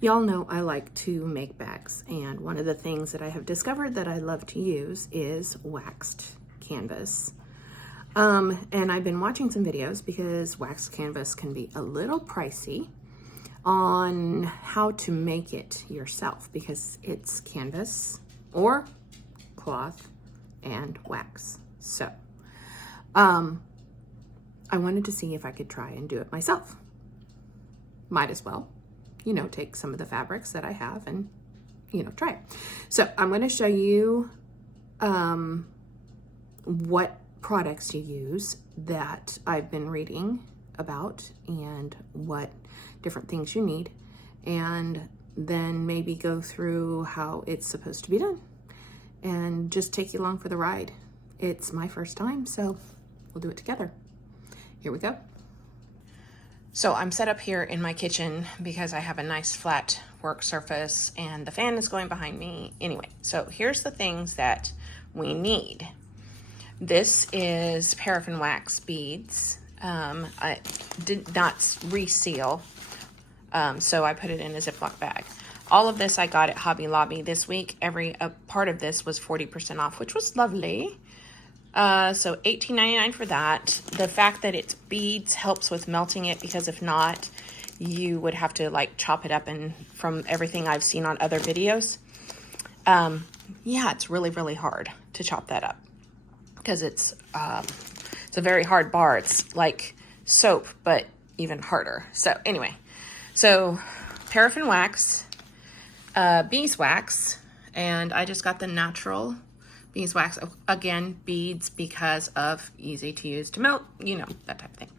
Y'all know I like to make bags, and one of the things that I have discovered that I love to use is waxed canvas. And I've been watching some videos because waxed canvas can be a little pricey on how to make it yourself because it's canvas or cloth and wax. So, I wanted to see if I could try and do it myself. Might as well, you know, take some of the fabrics that I have and, you know, try it. So I'm going to show you what products you use that I've been reading about and what different things you need, and then maybe go through how it's supposed to be done and just take you along for the ride. It's my first time, so we'll do it together. Here we go. So I'm set up here in my kitchen because I have a nice flat work surface and the fan is going behind me. Anyway, so here's the things that we need. This is paraffin wax beads. I did not reseal, so I put it in a Ziploc bag. All of this I got at Hobby Lobby this week. Every part of this was 40% off, which was lovely. So $18.99 for that. The fact that it's beads helps with melting it, because if not, you would have to like chop it up, and from everything I've seen on other videos, yeah, it's really, really hard to chop that up because it's a very hard bar. It's like soap, but even harder. So anyway, so paraffin wax, beeswax, and I just got the natural beeswax, again, beads because of easy to use to melt, you know, that type of thing.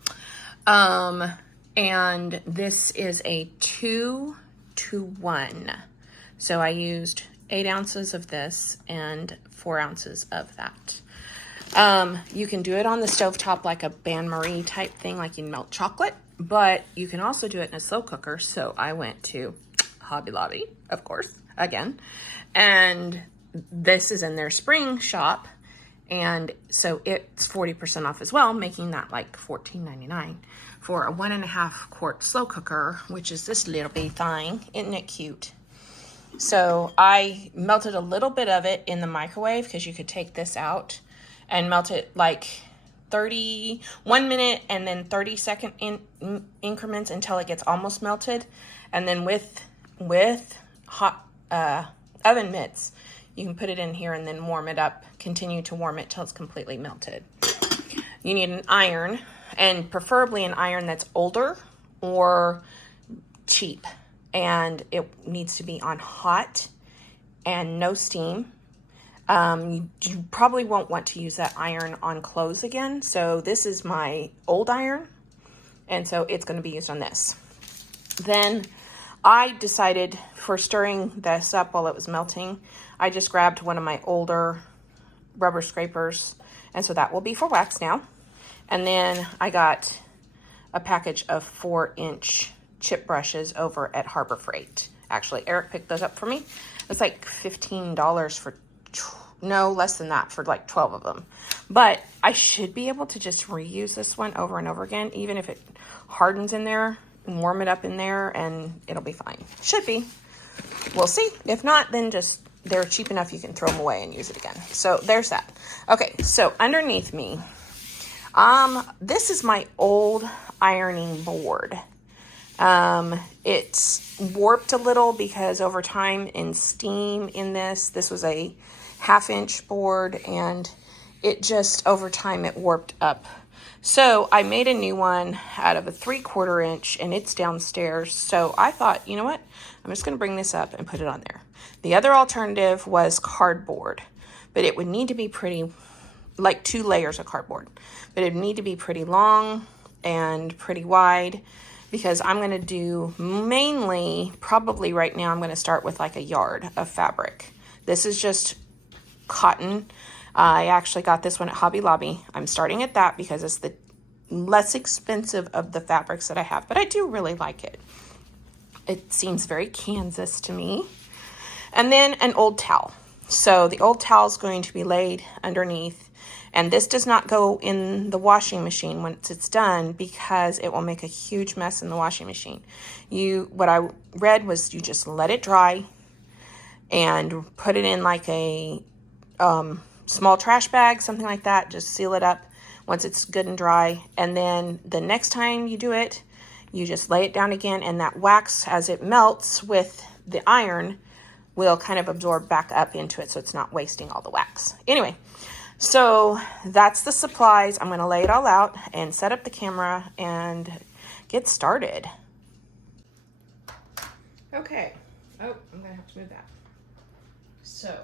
And this is a 2-to-1. So I used 8 ounces of this and 4 ounces of that. You can do it on the stovetop like a bain-marie type thing, like you melt chocolate, but you can also do it in a slow cooker. So I went to Hobby Lobby, of course, again, and this is in their spring shop, and so it's 40% off as well, making that like $14.99 for a 1.5 quart slow cooker, which is this little bitty thing. Isn't it cute? So I melted a little bit of it in the microwave because you could take this out and melt it like 1 minute and then 30-second increments until it gets almost melted, and then with hot oven mitts, you can put it in here and then warm it up, continue to warm it till it's completely melted. You need an iron, and preferably an iron that's older or cheap. And it needs to be on hot and no steam. You probably won't want to use that iron on clothes again. So this is my old iron, and so it's going to be used on this. Then I decided, for stirring this up while it was melting, I just grabbed one of my older rubber scrapers, and so that will be for wax now. And then I got a package of 4-inch chip brushes over at Harbor Freight. Actually, Eric picked those up for me. It's like $15 for, no, less than that, for like 12 of them. But I should be able to just reuse this one over and over again, even if it hardens in there, and warm it up in there, and it'll be fine. Should be. We'll see. If not, then just, they're cheap enough you can throw them away and use it again. So there's that. Okay, so underneath me, this is my old ironing board. It's warped a little because over time in steam in this was a 1/2-inch board, and it just, over time, it warped up. So I made a new one out of a 3/4 inch, and it's downstairs. So I thought, you know what? I'm just going to bring this up and put it on there. The other alternative was cardboard, but it would need to be pretty, like 2 layers of cardboard, but it would need to be pretty long and pretty wide, because I'm going to do mainly, probably right now, I'm going to start with like a yard of fabric. This is just cotton. I actually got this one at Hobby Lobby. I'm starting at that because it's the less expensive of the fabrics that I have, but I do really like it. It seems very Kansas to me. And then an old towel. So the old towel is going to be laid underneath, And this does not go in the washing machine once it's done because it will make a huge mess in the washing machine. What I read was you just let it dry and put it in like a small trash bag, something like that. Just seal it up once it's good and dry. And then the next time you do it, you just lay it down again, and that wax, as it melts with the iron, will kind of absorb back up into it so it's not wasting all the wax. Anyway, so that's the supplies. I'm going to lay it all out and set up the camera and get started. Okay. Oh, I'm going to have to move that. So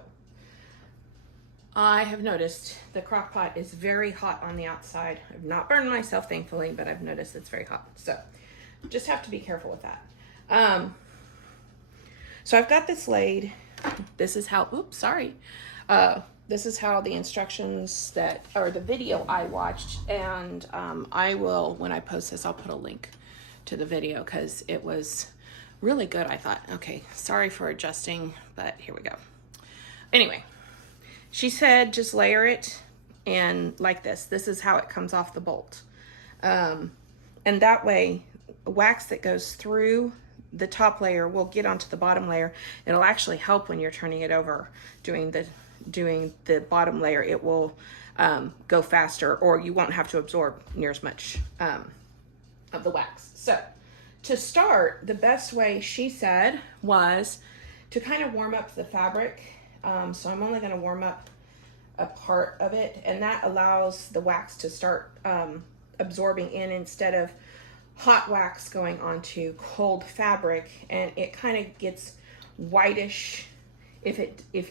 I have noticed the crock pot is very hot on the outside. I've not burned myself, thankfully, but I've noticed it's very hot. So just have to be careful with that. So I've got this laid. This is how, oops, sorry. This is how the instructions or the video I watched. And I will, when I post this, I'll put a link to the video because it was really good, I thought. Okay, sorry for adjusting, but here we go. Anyway, she said just layer it and like this. This is how it comes off the bolt. And that way, wax that goes through the top layer will get onto the bottom layer. It'll actually help when you're turning it over, doing the bottom layer. It will go faster, or you won't have to absorb near as much of the wax. So to start, the best way, she said, was to kind of warm up the fabric. So I'm only going to warm up a part of it, and that allows the wax to start absorbing in instead of hot wax going onto cold fabric, and it kind of gets whitish if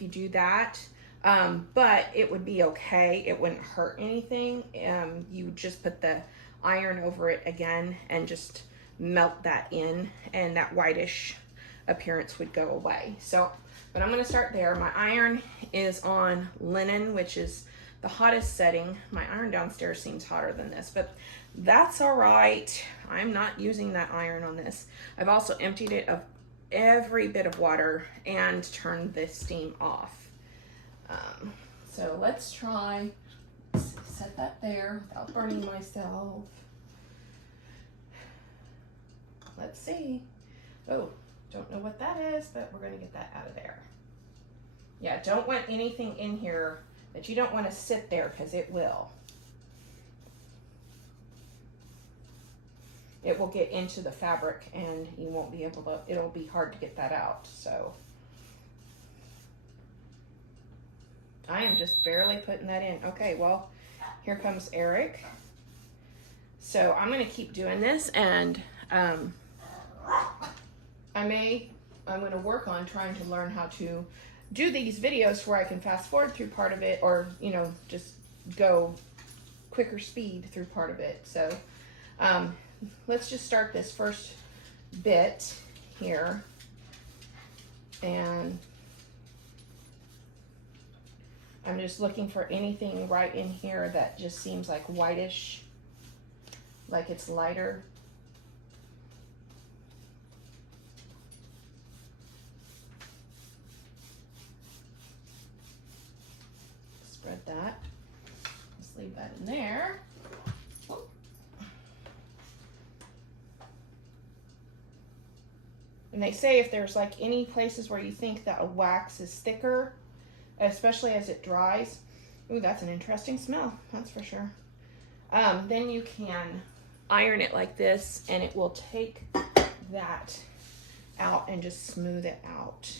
you do that. But it would be okay. It wouldn't hurt anything. You just put the iron over it again and just melt that in, and that whitish appearance would go away. So, but I'm going to start there. My iron is on linen, which is the hottest setting. My iron downstairs seems hotter than this, but that's all right. I'm not using that iron on this. I've also emptied it of every bit of water and turned the steam off. So let's try, set that there without burning myself. Let's see. Oh, don't know what that is, but we're going to get that out of there. Yeah, don't want anything in here that you don't want to sit there, because it will. It will get into the fabric and you won't be able to, it'll be hard to get that out. So I am just barely putting that in. Okay, well, here comes Eric. So I'm going to keep doing this, and I'm going to work on trying to learn how to do these videos where I can fast forward through part of it, or, you know, just go quicker speed through part of it. So let's just start this first bit here, and I'm just looking for anything right in here that just seems like whitish, like it's lighter. Spread that. Just leave that in there. And they say if there's like any places where you think that a wax is thicker, especially as it dries, ooh, that's an interesting smell, that's for sure. Then you can iron it like this, and it will take that out and just smooth it out.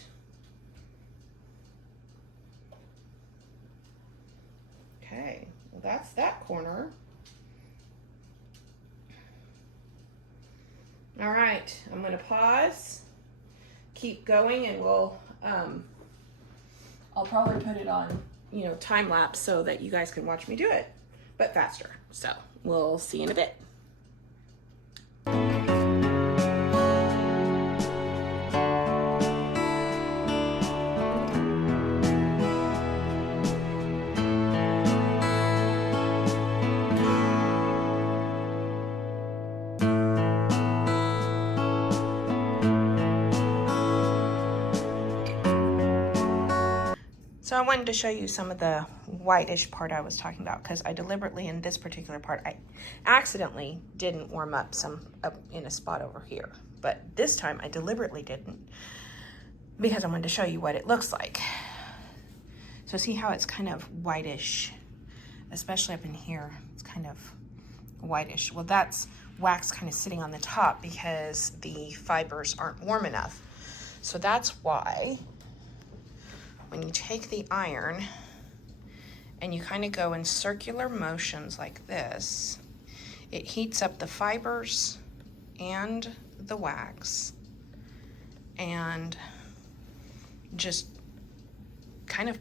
Okay, well, that's that corner. All right, I'm gonna pause, keep going, and we'll, I'll probably put it on, you know, time lapse so that you guys can watch me do it, but faster. So we'll see you in a bit. So So I wanted to show you some of the whitish part I was talking about, because I deliberately, in this particular part, I accidentally didn't warm up in a spot over here. But this time I deliberately didn't, because I wanted to show you what it looks like. So see how it's kind of whitish, especially up in here, it's kind of whitish. Well, that's wax kind of sitting on the top because the fibers aren't warm enough. So that's why when you take the iron and you kind of go in circular motions like this, it heats up the fibers and the wax and just kind of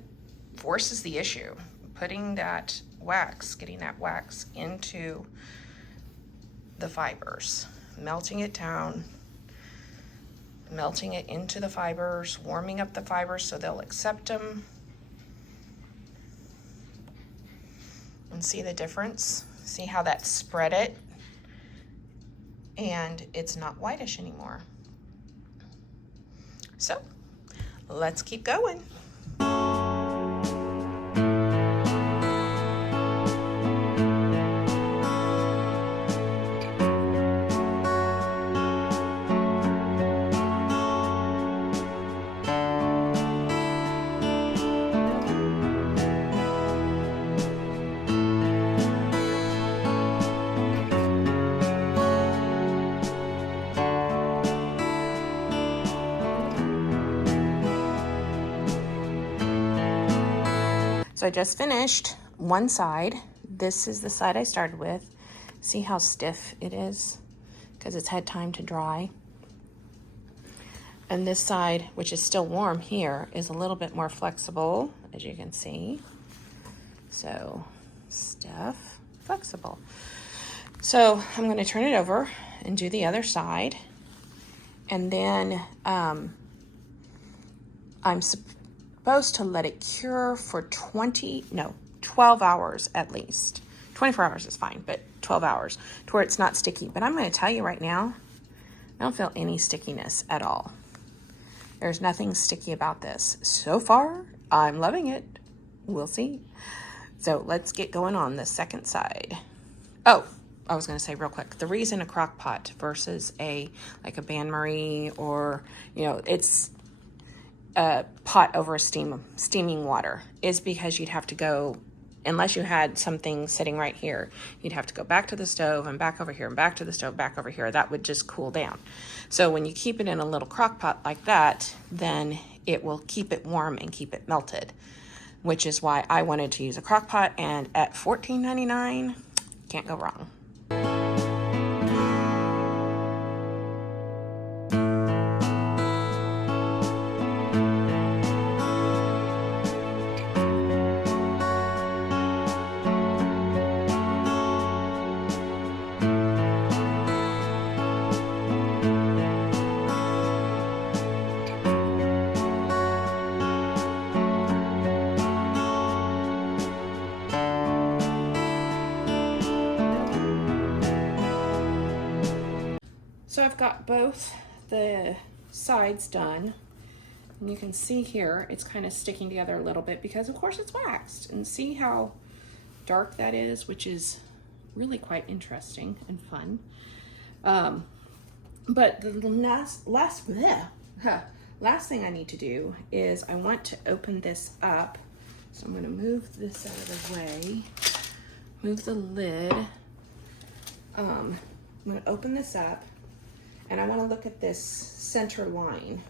forces the issue, getting that wax into the fibers, melting it down, melting it into the fibers, warming up the fibers so they'll accept them. And see the difference? See how that spread it? And it's not whitish anymore. So let's keep going. So I just finished one side. This is the side I started with. See how stiff it is? Because it's had time to dry. And this side, which is still warm here, is a little bit more flexible, as you can see. So stiff, flexible. So I'm going to turn it over and do the other side. And then I'm supposed to let it cure for 12 hours at least. 24 hours is fine, but 12 hours to where it's not sticky. But I'm going to tell you right now, I don't feel any stickiness at all. There's nothing sticky about this. So far, I'm loving it. We'll see. So let's get going on the second side. Oh, I was going to say real quick, the reason a crock pot versus like a bain-marie, or, it's a pot over steaming water, is because you'd have to go, unless you had something sitting right here, you'd have to go back to the stove and back over here and back to the stove, back over here. That would just cool down. So when you keep it in a little crock pot like that, then it will keep it warm and keep it melted, which is why I wanted to use a crock pot. And at $14.99, can't go wrong. So I've got both the sides done, and you can see here it's kind of sticking together a little bit because of course it's waxed, and see how dark that is, which is really quite interesting and fun. But the last thing I need to do is I want to open this up. So I'm going to move this out of the way, move the lid. I'm going to open this up. And I want to look at this center line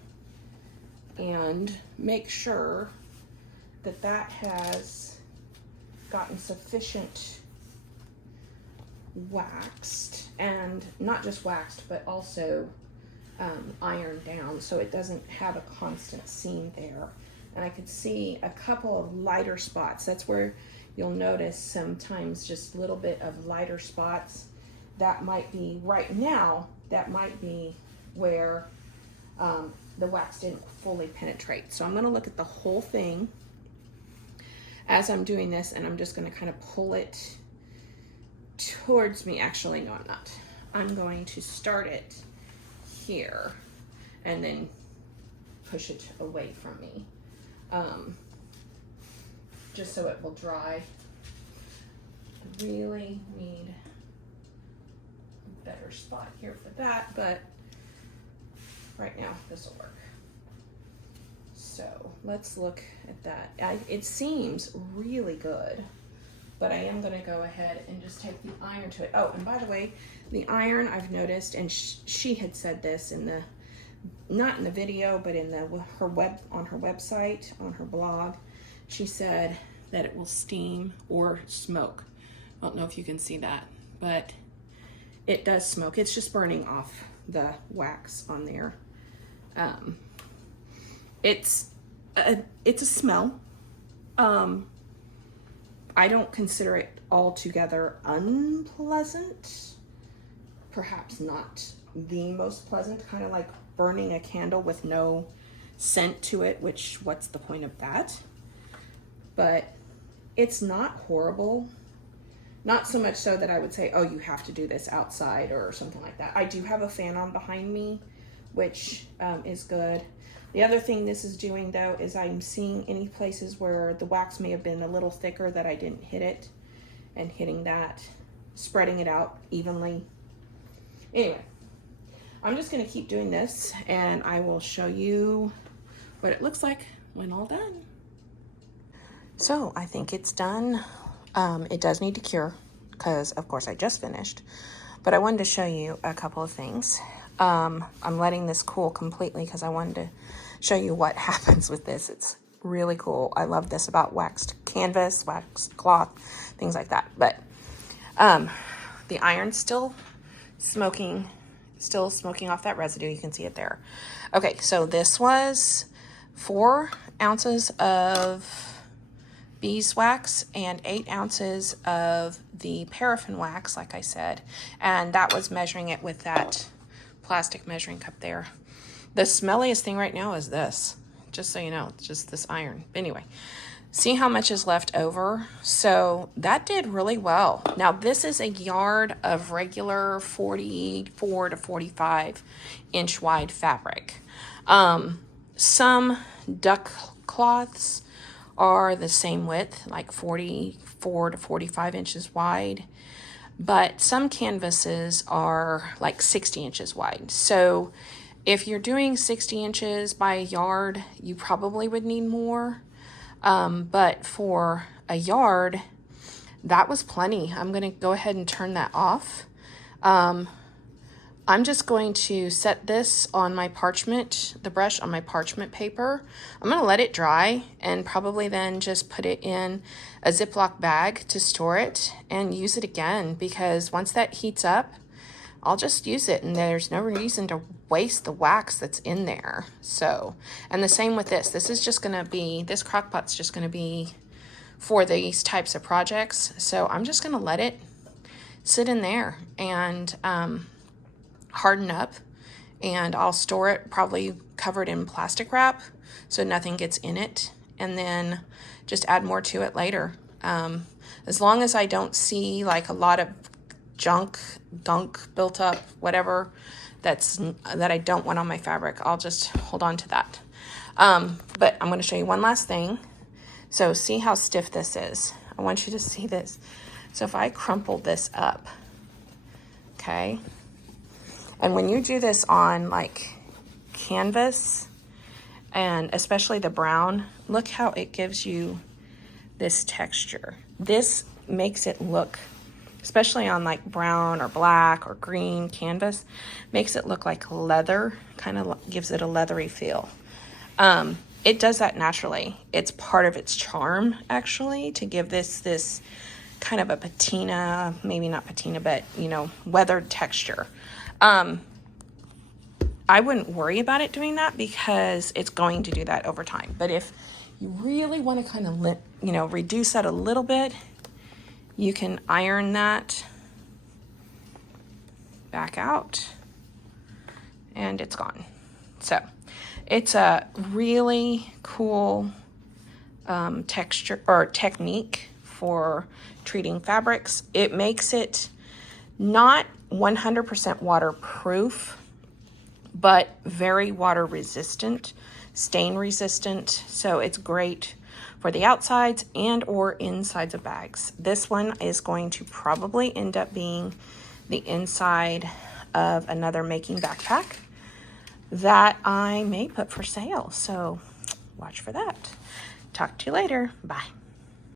and make sure that that has gotten sufficient waxed, and not just waxed, but also ironed down so it doesn't have a constant seam there. And I could see a couple of lighter spots. That's where you'll notice sometimes just a little bit of lighter spots. That might be, right now, that might be where the wax didn't fully penetrate. So I'm going to look at the whole thing as I'm doing this, and I'm just going to kind of pull it towards me. Actually, no, I'm not. I'm going to start it here and then push it away from me. just so it will dry. I really need a better spot here for that, but right now this will work. So let's look at that. It seems really good, but I am going to go ahead and just take the iron to it. Oh, and by the way, the iron I've noticed, and she had said this in the, not in the video, but in the on her website, on her blog, she said that it will steam or smoke. I don't know if you can see that, but it does smoke. It's just burning off the wax on there. It's a smell. I don't consider it altogether unpleasant. Perhaps not the most pleasant, kind of like burning a candle with no scent to it, which what's the point of that? But it's not horrible. Not so much so that I would say, oh, you have to do this outside or something like that. I do have a fan on behind me, which is good. The other thing this is doing though is I'm seeing any places where the wax may have been a little thicker that I didn't hit it, and hitting that, spreading it out evenly. Anyway, I'm just gonna keep doing this and I will show you what it looks like when all done. So I think it's done. It does need to cure because of course I just finished, but I wanted to show you a couple of things. I'm letting this cool completely because I wanted to show you what happens with this. It's really cool. I love this about waxed canvas, waxed cloth, things like that. But the iron's still smoking off that residue. You can see it there. Okay, so this was 4 ounces of beeswax and 8 ounces of the paraffin wax, like I said, and that was measuring it with that plastic measuring cup there. The smelliest thing right now is this, just so you know, it's just this iron. Anyway, see how much is left over? So that did really well. Now this is a yard of regular 44 to 45 inch wide fabric. Some duck cloths are the same width, like 44 to 45 inches wide, but some canvases are like 60 inches wide. So if you're doing 60 inches by a yard, you probably would need more. But for a yard, that was plenty. I'm going to go ahead and turn that off. I'm just going to set this on my parchment, the brush on my parchment paper. I'm going to let it dry and probably then just put it in a Ziploc bag to store it and use it again, because once that heats up, I'll just use it and there's no reason to waste the wax that's in there. So, and the same with this. This is just going to be, this crock pot's just going to be for these types of projects. So I'm just going to let it sit in there and harden up, and I'll store it probably covered in plastic wrap so nothing gets in it, and then just add more to it later. As long as I don't see like a lot of gunk built up, whatever that I don't want on my fabric, I'll just hold on to that. But I'm going to show you one last thing. So see how stiff this is. I want you to see this. So if I crumple this up, okay, and when you do this on like canvas, and especially the brown, look how it gives you this texture. This makes it look, especially on like brown or black or green canvas, makes it look like leather, kind of gives it a leathery feel. It does that naturally. It's part of its charm, actually, to give this kind of a patina, maybe not patina, but, you know, weathered texture. I wouldn't worry about it doing that because it's going to do that over time. But if you really want to kind of, reduce that a little bit, you can iron that back out and it's gone. So it's a really cool texture or technique for treating fabrics. It makes it not 100% waterproof, but very water resistant, stain resistant. So it's great for the outsides and or insides of bags. This one is going to probably end up being the inside of another making backpack that I may put for sale. So watch for that. Talk to you later. Bye.